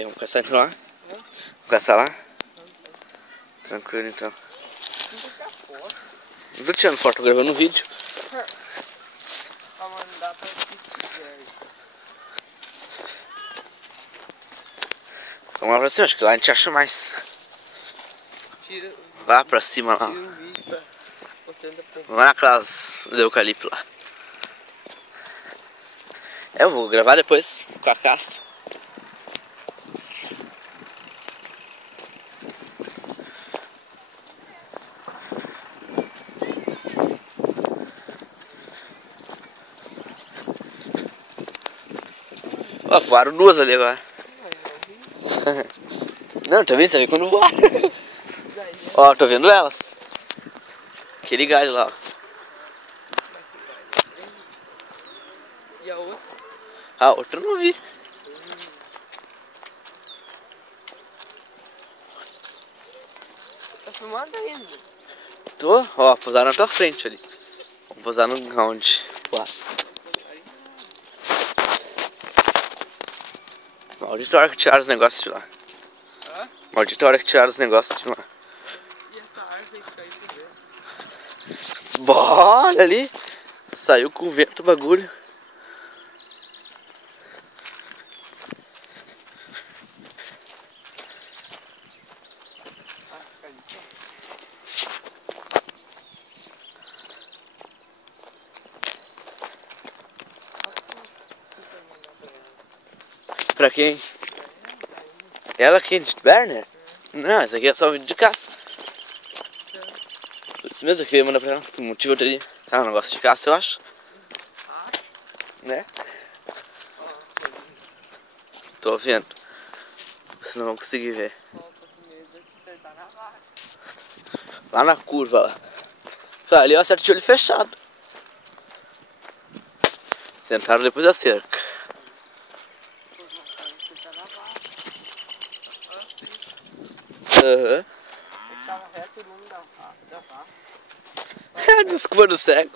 Vamos caçar então lá? Vamos caçar lá? Tranquilo então. Não tô tirando foto, tô gravando um vídeo. Pra mandar pra ti. Vamos lá pra cima, acho que lá a gente acha mais. Vá pra cima lá. Tira um vídeo pra você andar pra Vamos lá naquelas eucalipto lá. Eu vou gravar depois com a caça. Ó, voaram duas ali agora. Não, tá vendo? Você vê quando voar. Ó, tô vendo elas. Aquele galho lá, ó. E a outra? A outra eu não vi. Tá filmando ainda? Tô, ó, pousaram na tua frente ali. Vamos pousar no ground. Lá. Maldita hora que tiraram os negócios de lá. Hã? Maldita hora que tiraram os negócios de lá. E essa árvore que caiu com vento? Bora ali. Saiu com o vento o bagulho. Ah, caiu. Pra quem? Ela aqui, de Werner? Não, essa aqui é só um vídeo de caça. Isso mesmo que eu ia mandar pra ela. Por motivo outro dia. Ela não gosta de caça, eu acho. Né? Tô vendo. Senão não vão conseguir ver. Lá na curva lá. Ali eu acerto de olho fechado. Sentaram depois da cerca. Aham. Tava reto o rumo da vaca. É dos cor do cego.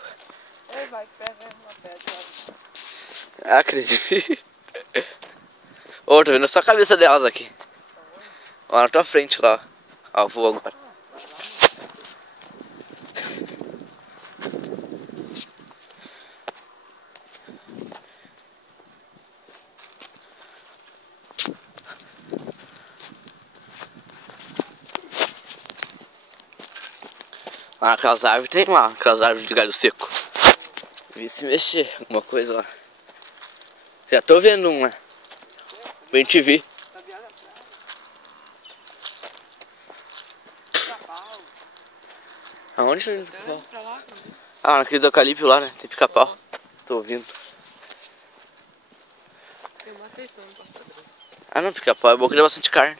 Ei, vai, pega uma pedra. Acredito. Ô, tô vendo só a cabeça delas aqui. Ó, na tua frente lá. Ó, vou agora. Lá naquelas árvores tem lá, aquelas árvores de galho seco. Vi se mexer, alguma coisa lá. Já tô vendo uma. Vem te ver. Aonde? Ah, naqueles eucalipto lá, né? Tem pica-pau. Tô ouvindo. Eu matei todo passador. Ah não, pica-pau é bom que dá bastante carne.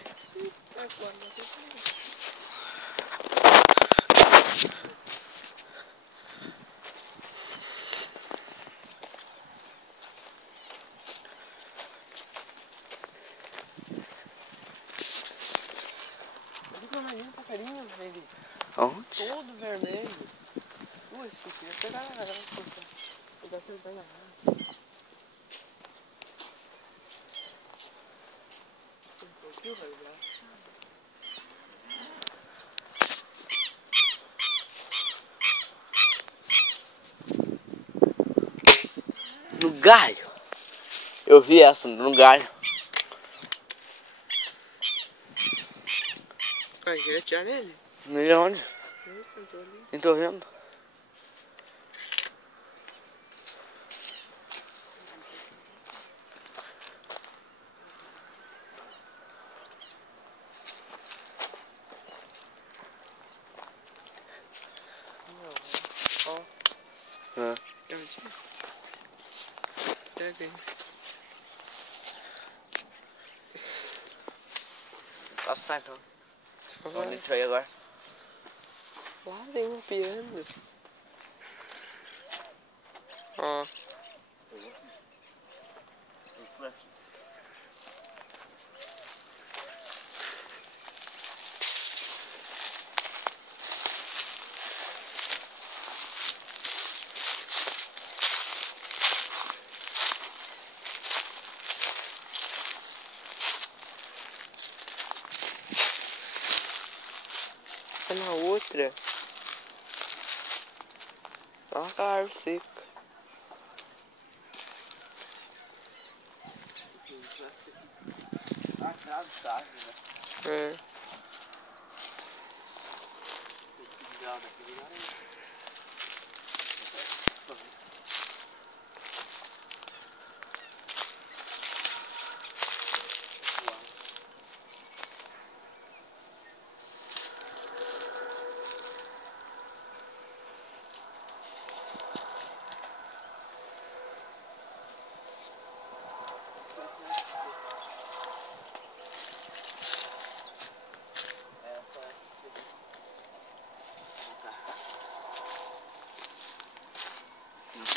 Ali pra mais um passarinho, velho. Aonde? Todo vermelho. Ui, eu queria pegar na garrafa. Eu dou aquele banho na garrafa. Um pouquinho, velho. No galho. Eu vi essa no galho. Vai, queria atirar nele? Nele aonde? Ele sentou ali. Nem tô vendo. Ó. Ah. Quer mentir? Pega aí. Passa então. Onde Onde a gente vai agora? Lá tem um piano. Ó. Por aqui. É na outra. Olha aquela árvore seca. Ah, claro, tá, né? É.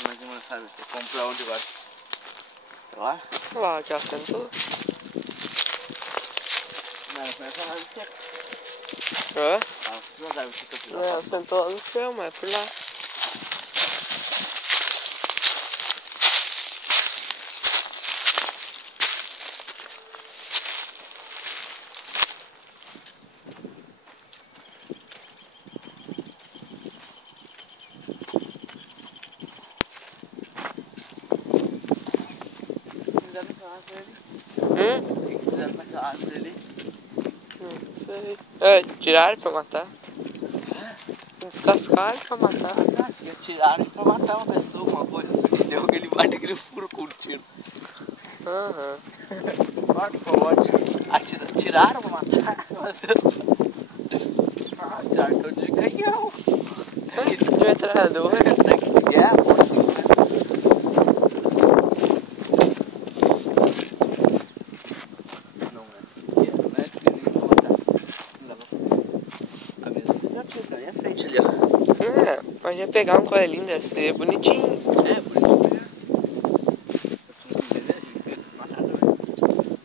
Mais uma, sabe? Você compra onde agora? Lá? Lá, já sentou. Não, começa lá no seco. Hã? Ah, duas árvores que eu fiz lá. Não, sentou lá no chão, mas é por lá. O que fizeram naquela árvore ali? Não sei. É, tiraram pra matar. Descascaram pra matar. E atiraram pra matar uma pessoa, uma coisa assim. Deu aquele bate aquele furo com o tiro. Aham. Claro, pode. Tiraram pra matar. Ah, tiraram todo de canhão. De metralhadora. Que é, pô, assim, né? Não é que pra matar. A mesa já tinha, tá ali à frente ali, ó. É, mas ia pegar um coelhinho desse, ser bonitinho. É, bonitinho.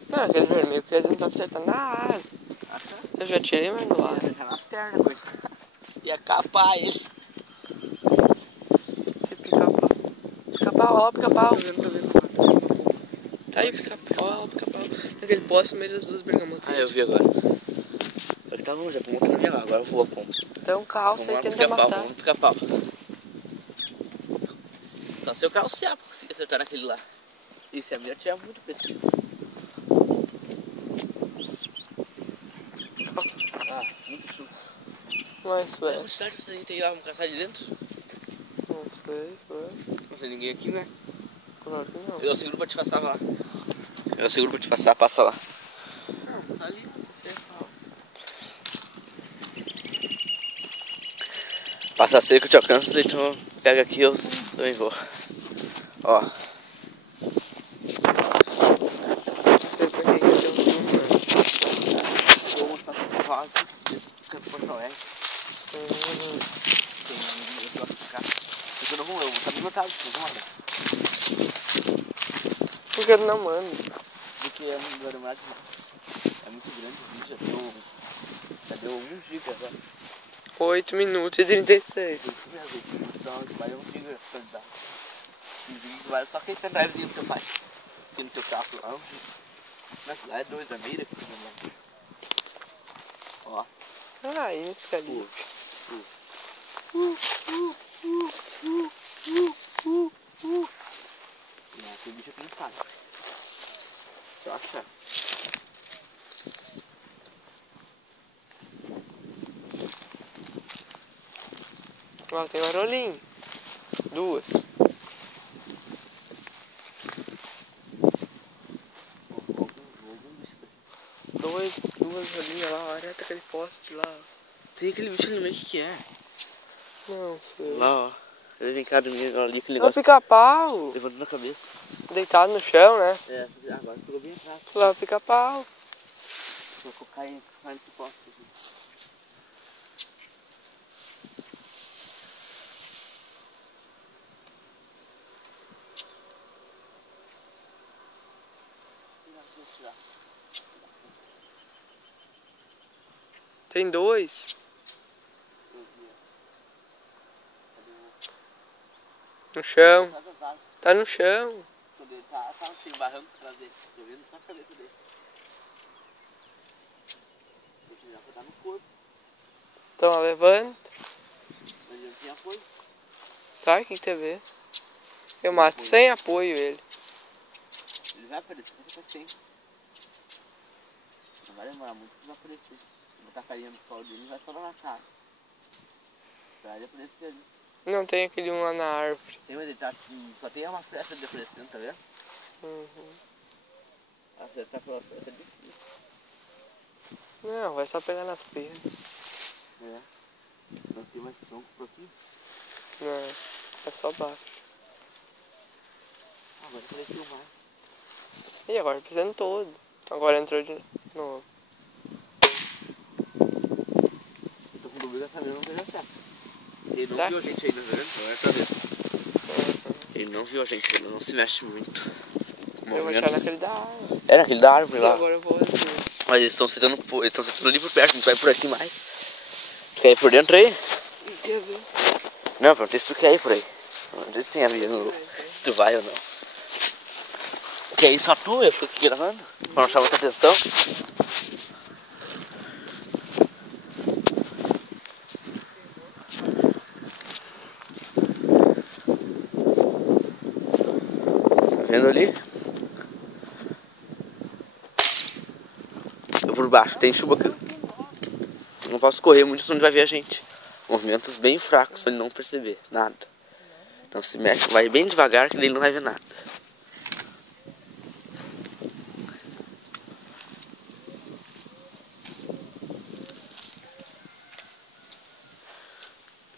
Não, aquele vermelho que ele não tá acertando na asa. Eu já tirei, mas no ar. Ia nas pernas, coitado. Ia capar ele. Se pica-pau. Pica-pau, olha lá o pica-pau. Tô vendo. Tá aí o pica-pau, olha lá o pica-pau. Naquele poste no meio das duas bergamotas. Ah, eu vi agora. Só que tá longe, como que não ia lá, agora eu vou a pompa. Então calça e tenta pica-pau, matar. vamos no pica-pau. Só se eu calcear pra conseguir acertar naquele lá. E se a minha tinha muito pesquisa. Ah, muito chuva. Mas, É ué, muito tarde pra gente ir lá, vamos caçar de dentro. não sei, ué. Não tem ninguém aqui, né? Claro que não. Eu seguro pra te passar lá. Eu seguro pra te passar, passa lá. Não, tá ali, você fala. Passa cerca, eu te alcanço, então pega aqui, eu também vou. Ó. Eu peguei que deu um zoom, mano. Vou mostrar pra você falar que fica no Porto Alegre. Tem um amigo meu que gosta de ficar. Eu não vou, eu vou estar no meu caso, vocês vão mandar. Por que eu não mando? Porque não vai demorar demais. É muito grande o vídeo, já deu 1 giga já. 8 minutos e 36. Isso mesmo, então vai 1 giga atualizado. 1 giga que vale só aquele pendrivezinho do teu pai. Aqui no teu carro lá, 1 giga. Mas lá é 2 da meira aqui também. Ó. Ah, aí não fica ali. Não, aquele bicho aqui não sabe. Só achar. Ó, tem um arolinho. 2. Duas rolinhas lá, olha aquele poste lá. Tem aquele bicho ali no meio, que é? Não sei. Lá, ó. Ele vem cá do meio, ali aquele É o negócio. pica-pau. Levantando a cabeça. Deitado no chão, né? É, agora ficou bem atrás. Lá é o pica-pau. Vou colocar em nesse poste aqui. Tem 2. No chão. Tá no chão. Quando ele tá sem barranco atrás dele. Tô vendo só a cabeça dele. Vou tirar pra dar no corpo. Então, levanta. Mas ele não tem apoio. Tá, o que você vê? Eu mato sem apoio ele. Ele vai aparecer, vai ficar sem. Não vai demorar muito pra aparecer. Vou botar a carinha no sol dele e vai só na cara. Pra ele aparecer ali. Não tem aquele um lá na árvore. Tem, mas ele tá só tem uma fresta de aparecendo, tá vendo? Uhum. A fresta pela fresta é difícil. Não, vai só pegar nas pernas. É. Não tem mais som por aqui. Não, é só baixo. Agora eu queria filmar. E agora pisando todo. Agora entrou de novo. Tô com dúvida que a câmera não veio certo. Ele não Tá. viu a gente ainda, tá vendo? Então é pra ver. Ele não viu a gente ainda, não se mexe muito. Eu vou achar naquele da árvore. É naquele da árvore E lá. agora eu vou assim. Mas eles estão sentando ali por perto, a gente vai por aqui mais. Tu quer ir por dentro aí? Quer ver? Não, perguntei se tu quer ir por aí. Não sei se tem amigo no... se tu vai ou não. Quer ir só tu? Eu fico aqui gravando. Pra não chamar muita atenção. Tá vendo ali? Eu por baixo, tem chuva aqui. Não posso correr muito, senão ele vai ver a gente. Movimentos bem fracos pra ele não perceber nada. Então se mexe, vai bem devagar que ele não vai ver nada.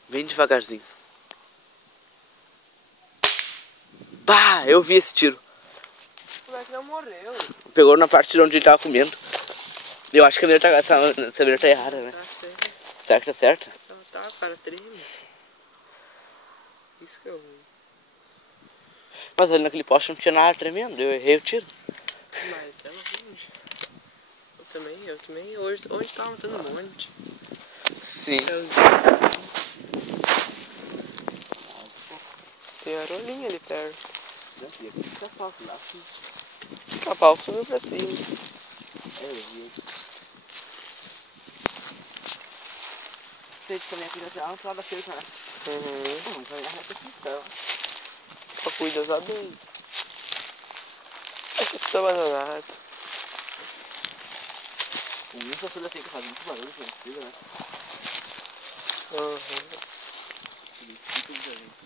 Bem devagarzinho. Pá, eu vi esse tiro. O moleque não morreu. Pegou na parte de onde ele tava comendo. Eu acho que a mira essa mira tá errada, né? Tá certo. Será que tá certa? Não tá, o cara treme. Isso que é ruim. Mas ali naquele poste não tinha nada tremendo, eu errei o tiro. Mas é ruim. Eu também. Hoje tava matando um monte. Sim. Tem a rolinha ali perto. E aqui fica fácil, lá assim. O capau subiu pra cima. É, eu vi. Sei que também aqui já tem uma entrada feita, né? Uhum. Vamos caminhar reto aqui, então. Só cuida das abelhas. Aqui tá abandonado. O Wilson foi assim que faz muito barulho, que não precisa, né? Uhum. Ele fica de gente.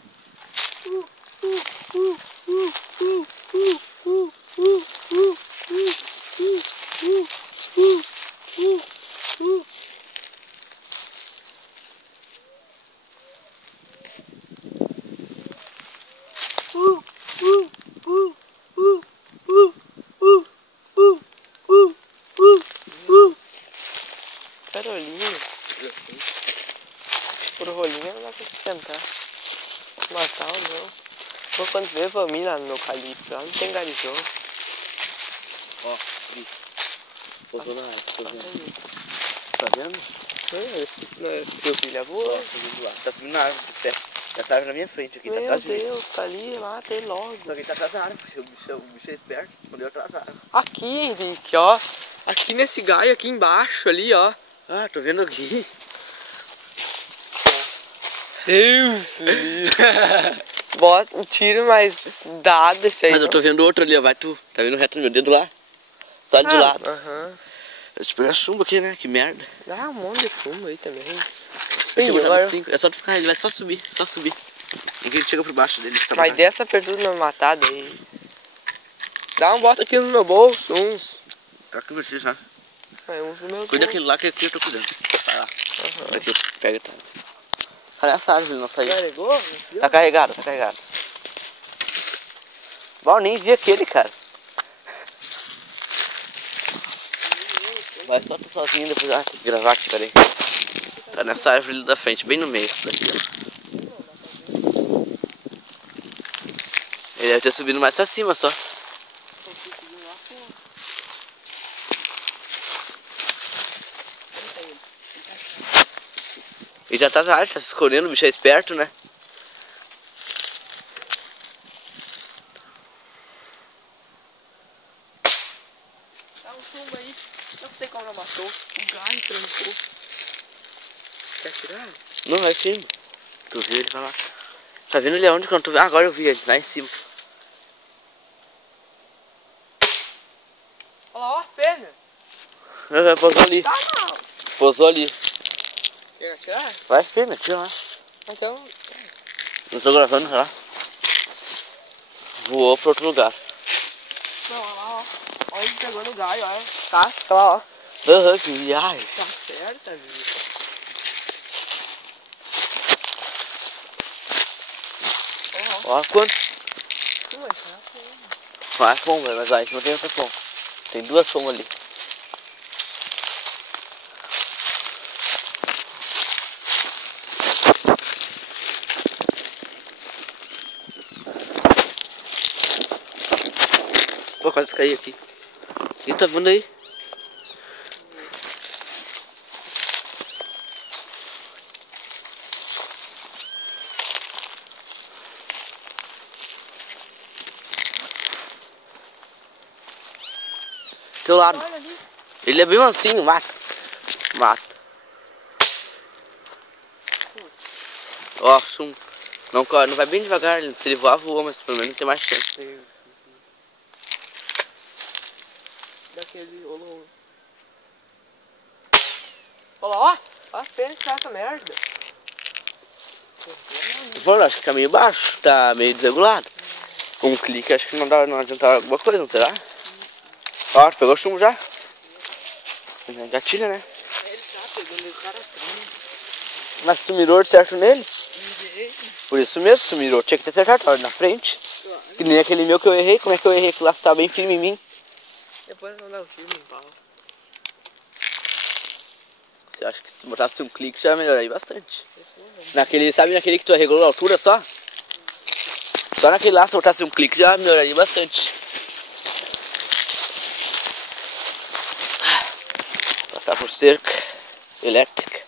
Carolinha. Por rolinha não dá pra sustentar. Matar ou não. Pô, quando vê família no eucalipto, lá não tem garizão. Ó, isso. Pousou na área, tô vendo. Tá vendo? Meu filho é boa. Tá subindo lá. Tá subindo na árvore, de pé. Já tá na minha frente aqui, tá Meu atrás de mim. Deus, tá ali, mata ele logo. Só que ele tá atrás da árvore, o bicho é esperto, escondeu atrás da árvore. Aqui, Henrique, ó. Aqui nesse galho, aqui embaixo, ali, ó. Ah, tô vendo aqui. Deus! Bota um tiro mais dado esse aí. Mas eu tô vendo outro ali, ó, vai tu. Tá vendo reto no meu dedo lá? Só de lado. Aham. Eu te pegar chumbo aqui, né? Que merda. Dá um monte de fumo aí também. Eu tinha botado agora... 5. É só tu ficar, ele vai só subir, só subir. E que ele chega por baixo dele. Tá Mas dessa apertura na matada aí. Dá um bota aqui no meu bolso, uns. Tá aqui você já. É, uns no meu Cuida bolso. daquele lá que aqui eu tô cuidando. Vai lá. Aham. Daqui eu pego e tá. Cadê essa árvore? Não saiu. Carregou? Tá carregado, tá carregado. Bom, nem vi aquele, cara. Vai só tu sozinho depois. Ah, tem que gravar aqui, peraí. Tá nessa árvore ali da frente, bem no meio daqui, ó. Ele deve ter subido mais pra cima só. Ele já tá na árvore, tá se escondendo, o bicho é esperto, né? Dá um fumo aí. Não sei como ela matou. O galho trancou. Quer tirar? Não, vai firme. Tu viu ele vai lá. Tá vendo ele aonde quando tu vê? Ah, agora eu vi ele, lá em cima. Olha lá, ó, pena. Pousou ali. Tá não. Pousou ali. Quer tirar? Vai firme, tira lá. Então... Não tô gravando já. Voou pra outro lugar. Não, olha lá, ó. Olha ele pegou no galho, olha. Casca lá, ó. Aham, que viagem. Tá certo, amigo. Ó, quanto? Não, mas tá bom. Vai, pomba, mas aí não tem outra pomba. Tem duas pombas ali. Pô, quase caí aqui. Quem tá vendo aí? Teu lado. Olha ali. Ele é bem mansinho, mata. Mata. Ó, não corre, não vai bem devagar. Se ele voar, voa, mas pelo menos tem mais chance. Daquele olô. Olha lá, ó. Ó, pena que essa merda. Mano, acho que tá meio baixo, tá meio desregulado. Um clique acho que não adianta alguma coisa, não será? Ó, pegou chumbo já? Já tira, né? Ele tá pegando esse cara atrás. Mas tu mirou certo nele? Ninguém. Por isso mesmo, tu mirou. Tinha que ter acertado, tava na frente. Que nem aquele meu que eu errei. Como é que eu errei? Que lá tava bem firme em mim. Depois não dá o tiro no pau. Você acha que se botasse um clique já melhoraria bastante. Naquele, sabe naquele que tu arregulou a altura só? Só naquele lá, se botasse um clique já melhoraria bastante. Passar por cerca elétrica.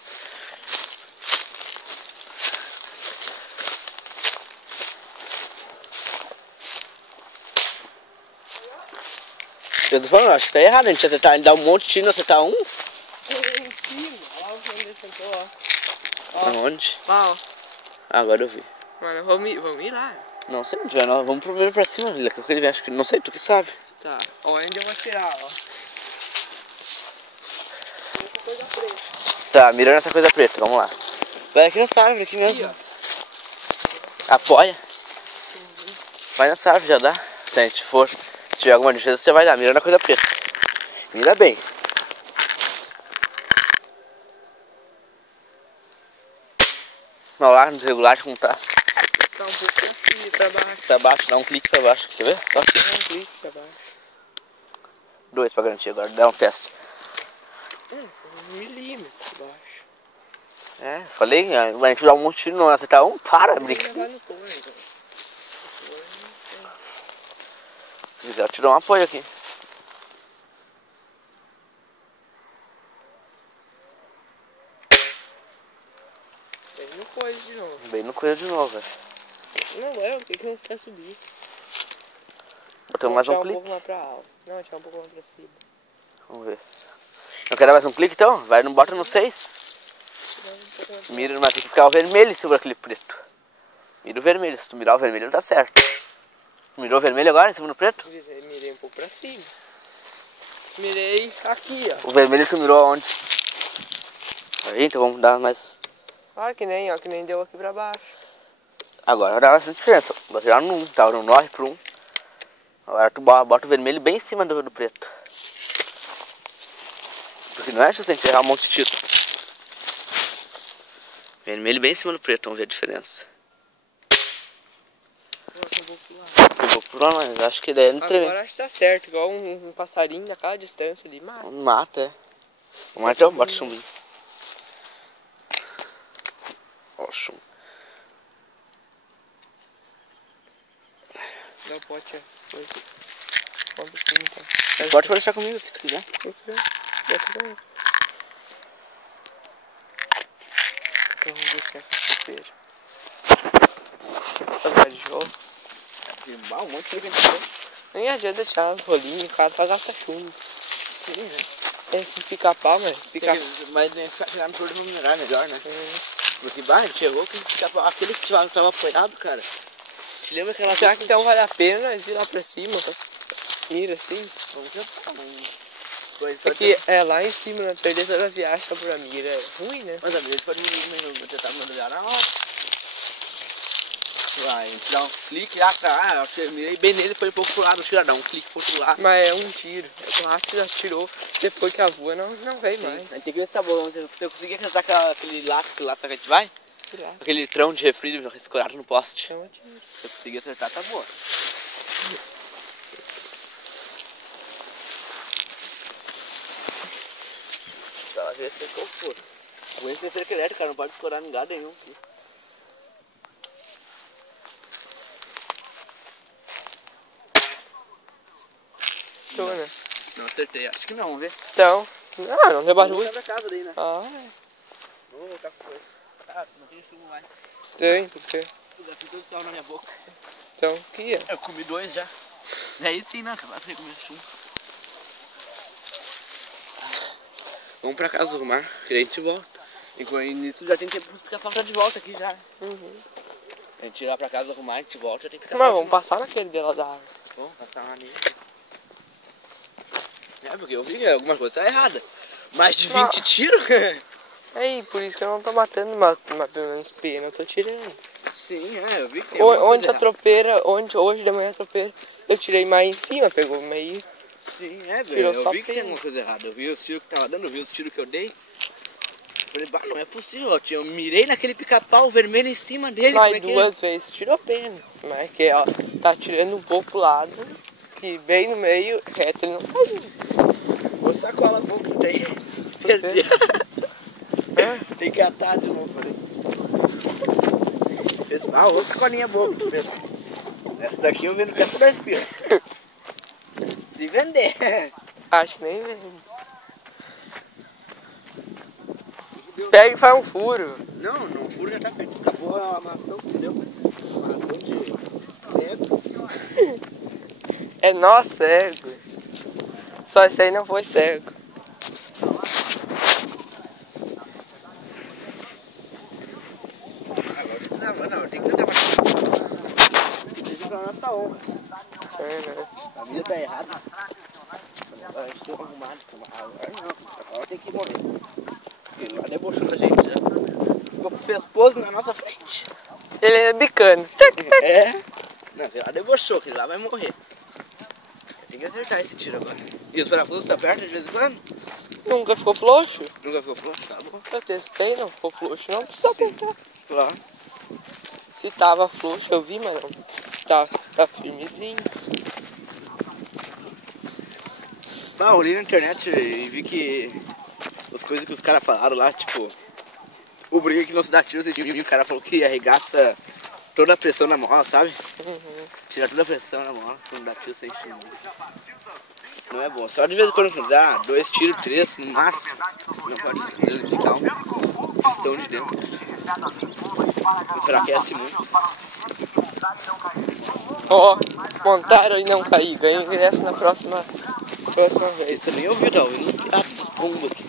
Eu tô falando, acho que tá errado, a gente acertar, ele dá um monte de tiro, não acertar um? Em cima, ó, onde ele sentou, ó. Ó. Aonde? Ó, ó. Ah, agora eu vi. Mano, vamos ir lá. Não sei, onde vai, nós vamos primeiro pra cima, Lila, que ele vem, acho que, não sei, tu que sabe. Tá, onde eu vou tirar, ó. Essa coisa preta. Tá, mirando essa coisa preta, vamos lá. Vai aqui nessa árvore, aqui mesmo. Aqui, Apoia. Vai nessa árvore, já dá. Se a gente for, se tiver alguma diferença, você vai dar, mirando a coisa preta. Mira bem. Olha lá, nos regulares como tá. Tá um pouco assim, pra baixo. Pra baixo, dá um clique pra baixo, quer ver? Só aqui. Dá um clique pra baixo. 2 pra garantir agora, dá um teste. 1 milímetro pra baixo. É, falei, a gente dá um monte de tiro, não acertar um, para, brinca. Levar no torno, então. Se quiser, eu te dou um apoio aqui. Bem no coisa de novo. Bem no coisa de novo, velho. Não é, o que não quer subir? Botamos mais um Vou tirar um clique. pouco mais pra alto. Não, tirar um pouco mais pra cima. Vamos ver. Não quer dar mais um clique então? Vai, não bota no 6. Tirar um pouco mais pra Mira, mas tem que ficar o vermelho em cima daquele preto. Mira o vermelho, se tu mirar o vermelho não dá certo. Mirou o vermelho agora em cima do preto? Mirei um pouco pra cima. Mirei aqui, ó. O vermelho tu mirou aonde? Aí, então vamos dar mais. Olha que nem, ó, que nem deu aqui pra baixo. Agora vai dar bastante diferença. Vou tirar no 1, tava no 9 pro 1. Agora tu bota o vermelho bem em cima do preto. Porque não é se você enterrar um monte de tiro. Vermelho bem em cima do preto, vamos ver a diferença. Agora eu vou pular. Eu vou pular, mas acho que ele é entre. Agora acho que tá certo, igual um passarinho daquela distância ali, mata. Mata, é. Vamos lá então, bota o chumbinho. Ó, o chumbo. Dá o pote, ó. Conta assim, então. Pode deixar comigo aqui se quiser. Então, vamos ver se é cachoeira. Faz mais de jogo. Um monte de gente. Nem adianta tirar as rolinhas, o cara só gasta chumbo. Sim, né? Esse pica-pau, mas Mas nem chegar no flor de minerar melhor, né? Porque, bah, a gente errou que aquele que tava apoiado, cara. Te lembra aquela será vez que então vale a pena nós ir lá pra cima? Ir assim? Vamos tentar, mas... É que é lá em cima, né? Perder toda a viagem só pra mira é ruim, né? Mas a gente pode tentar mandar na hora. Vai, a gente dá um clique lá, cara. Eu mirei bem nele, foi um pouco pro lado, tira, dá um clique pro outro lado. Mas é um tiro. O Rastro já tirou, depois que a voa não vem mais. A gente tem que ver se tá bom. Se eu conseguir acertar aquele laço que a gente vai, aquele trão de refri escorado no poste. Se eu conseguir acertar, tá boa. Tá, às vezes ficou furo. O Enzo tem cerca elétrica, cara, não pode escorar em lugar nenhum aqui. Tô, né? Não acertei, acho que não, vamos ver. Então, não tem barulho. Vamos casa daí, né? Ah, Vamos voltar com coisa. Ah, não tem chumbo mais. tem, por quê? Assim todos estavam na minha boca. Então, que é? Eu comi 2 já. Aí sim, né? Acabar de comer chumbo. Vamos pra casa arrumar, que daí a gente volta. E nisso já tem tempo pra ficar falta de volta aqui já. A gente ir lá pra casa arrumar, a gente volta, já tem que ficar. Mas vamos passar naquele dela da água. Vamos passar lá nele. É, porque eu vi que alguma coisa tá errada. Mais de 20 tiros? Aí, por isso que eu não tô matando, mas pelo menos pena eu tô tirando. Sim, eu vi que tem alguma Onde coisa a tropeira, hoje de manhã a tropeira, eu tirei mais em cima, pegou meio. Sim, velho. Tirou Eu só vi que tem pena. alguma coisa errada. Eu vi os tiros que tava dando, eu vi os tiros que eu dei. Falei, bah, não é possível. Eu mirei naquele pica-pau vermelho em cima dele. Nós duas vezes tirou pena. Mas que, ó, tá tirando um pouco pro lado, que bem no meio, reto ele não faz. Ô, sacola pouco tem. Perdi. Tem que atar de novo ali. Ô, sacolinha boa. Essa daqui eu vendo que é toda espira. Se vender. Acho que nem vem. Pega e faz um furo. Não, o furo já tá feito. Escapou a amarração que deu. Amarração de cego. É nó cego. Só esse aí não foi cego. Agora não, tem que tentar mais. Tem que pra nossa honra. Né? A vida tá errada. Agora a gente tem que arrumar de tomar. Agora não, agora tem que morrer. Porque lá debochou da gente já. Fez pose na nossa frente. Ele é bicando. É? Não, lá debochou, que lá vai morrer. Tem que acertar esse tiro agora. E os parafusos tá perto de vez em quando? Nunca ficou frouxo? Nunca ficou pronto? Tá bom. Eu testei, não ficou frouxo. Não precisa apertar. Lá. Se tava frouxo, eu vi, mas não. Tá firmezinho. Eu olhei na internet e vi que as coisas que os caras falaram lá, tipo, o briga que não se dá tiro, você viu, o cara falou que arregaça toda a pressão na mola, sabe? Tira toda a pressão na mola, quando dá tiro sem tiro. Não é bom, só de vez em quando dá 2 tiros, 3 no máximo. Não pode ficar um pistão de dentro. Enfraquece muito. Ó, montaram e não cair. Ganha ingresso na próxima vez. Você nem ouviu, tá ouvindo os piratas dos pombos aqui.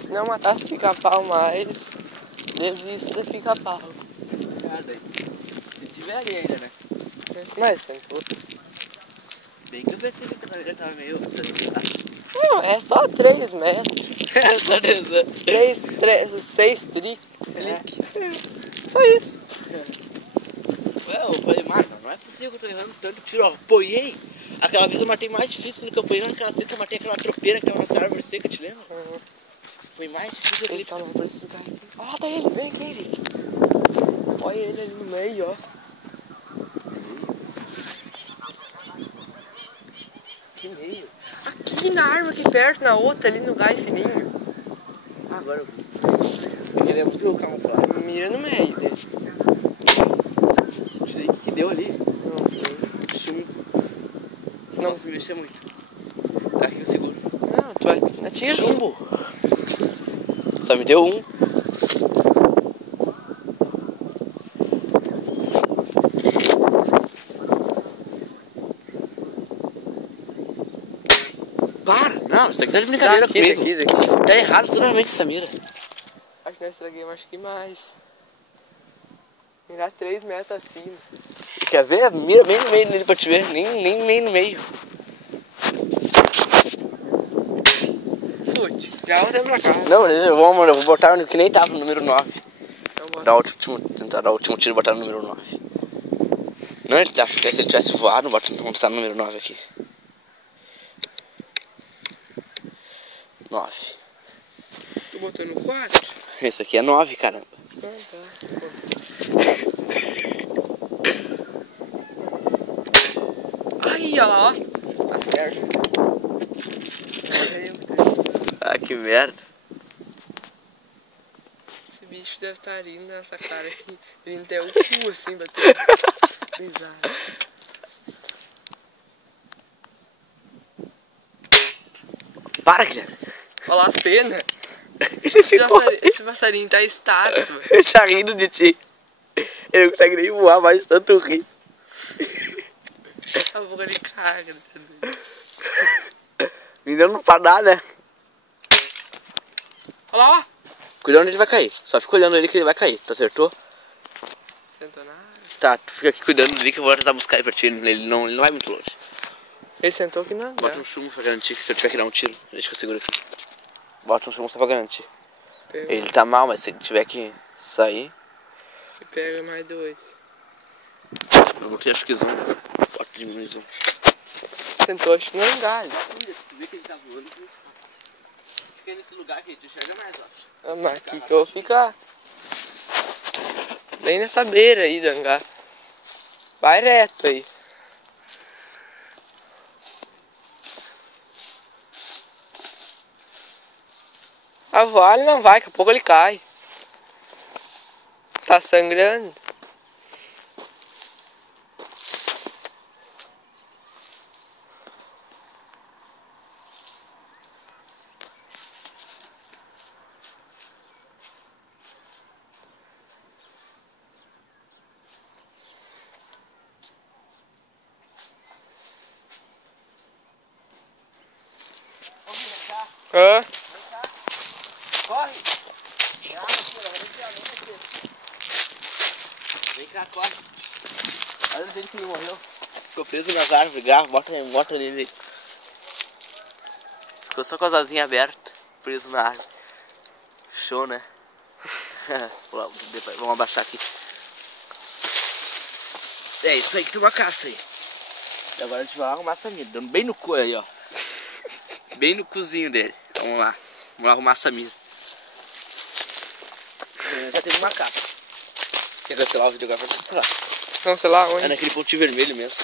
Se não matasse pica-pau mais, desista de pica-pau. Se tiver ali ainda, né? Mas sentou. Bem que eu pensei que a cadeira tava meio desafiada. Não, é só 3 metros. Só Deus. 6 cliques. Só isso. Eu falei, mano, não é possível que eu tô errando tanto tiro. Eu apoiei. Aquela vez eu matei mais difícil do que eu apoiei naquela seca. Eu matei aquela tropeira que tava nessa árvore seca, te lembra? Foi mais difícil Ele ali. tá por esses caras aqui. Olha lá, tá ele, vem aqui, Henrique. Olha ele ali no meio, ó. Que meio. Aqui na árvore, aqui perto, na outra, ali no galho fininho. Agora eu vi. Eu queria muito camuflado. Mira no meio dele. Tirei o que deu ali. Não sei. Chumbo. Não. Não se mexer muito. Aqui eu seguro. Não, tu vai. Atira. Chumbo. Só me deu um. Para! Não, isso aqui tá de brincadeira comigo. Daqui. Tá errado totalmente essa mira. Acho que nós estraguei, acho que mais. Mirar 3 metros acima. Quer ver? Mira bem no meio dele pra te ver. Nem meio no meio. Fute, já voltei pra cá. Não, eu vou botar no que nem tava no número 9. Então bota. Tentar dar o último tiro e botar no número 9. Não, se ele tivesse voado, vamos botar no número 9 aqui. 9. Tu botou no 4? Esse aqui é 9, caramba. Ah, tá. Aí, ó. Tá certo. Ah, que merda. Esse bicho deve estar rindo nessa cara aqui. Rindo até o cu assim, bateu. Risada. Para, Guilherme. Olha lá as penas. Esse passarinho tá estátua. Ele tá rindo de ti. Ele não consegue nem voar, mas tanto rir. A boca de caga. Menino não para nada, né? Olha lá, ó. Cuidado onde ele vai cair. Só fica olhando ele que ele vai cair. Tu acertou? Sentou nada. Tá, tu fica aqui cuidando dele que eu vou tentar buscar ele pra ti. Ele não vai muito longe. Ele sentou aqui não. Bota um chumbo pra garantir que se eu tiver que dar um tiro. Deixa que eu seguro aqui. Bota um chumbo só pra garantir. Pega, Ele tá mal, mas se ele tiver que sair... que pega mais 2. Eu botei acho que zoom. Bota diminuir zoom. Sentou acho que no hangar. Tu vê que ele tá voando. Fica nesse lugar que a gente enxerga mais, ó. Ah, mas aqui que eu vou ficar. Bem nessa beira aí do hangar. Vai reto aí. A vale não vai, daqui a pouco ele cai. Tá sangrando. Hã? Corre! Vem cá, corre. Olha o jeito que ele morreu. Ficou preso nas árvores, grava, bota nele aí. Ficou só com as asinhas abertas, preso na árvore. Show, né? Vamos abaixar aqui. É isso aí que tem uma caça aí. E agora a gente vai arrumar essa mira, dando bem no cu aí, ó. Bem no cozinho dele. Então, vamos lá. Vamos arrumar essa mira. Já teve uma caça. Quer cancelar o vídeo agora? Vou cancelar. Cancelar onde? É naquele pontinho vermelho mesmo.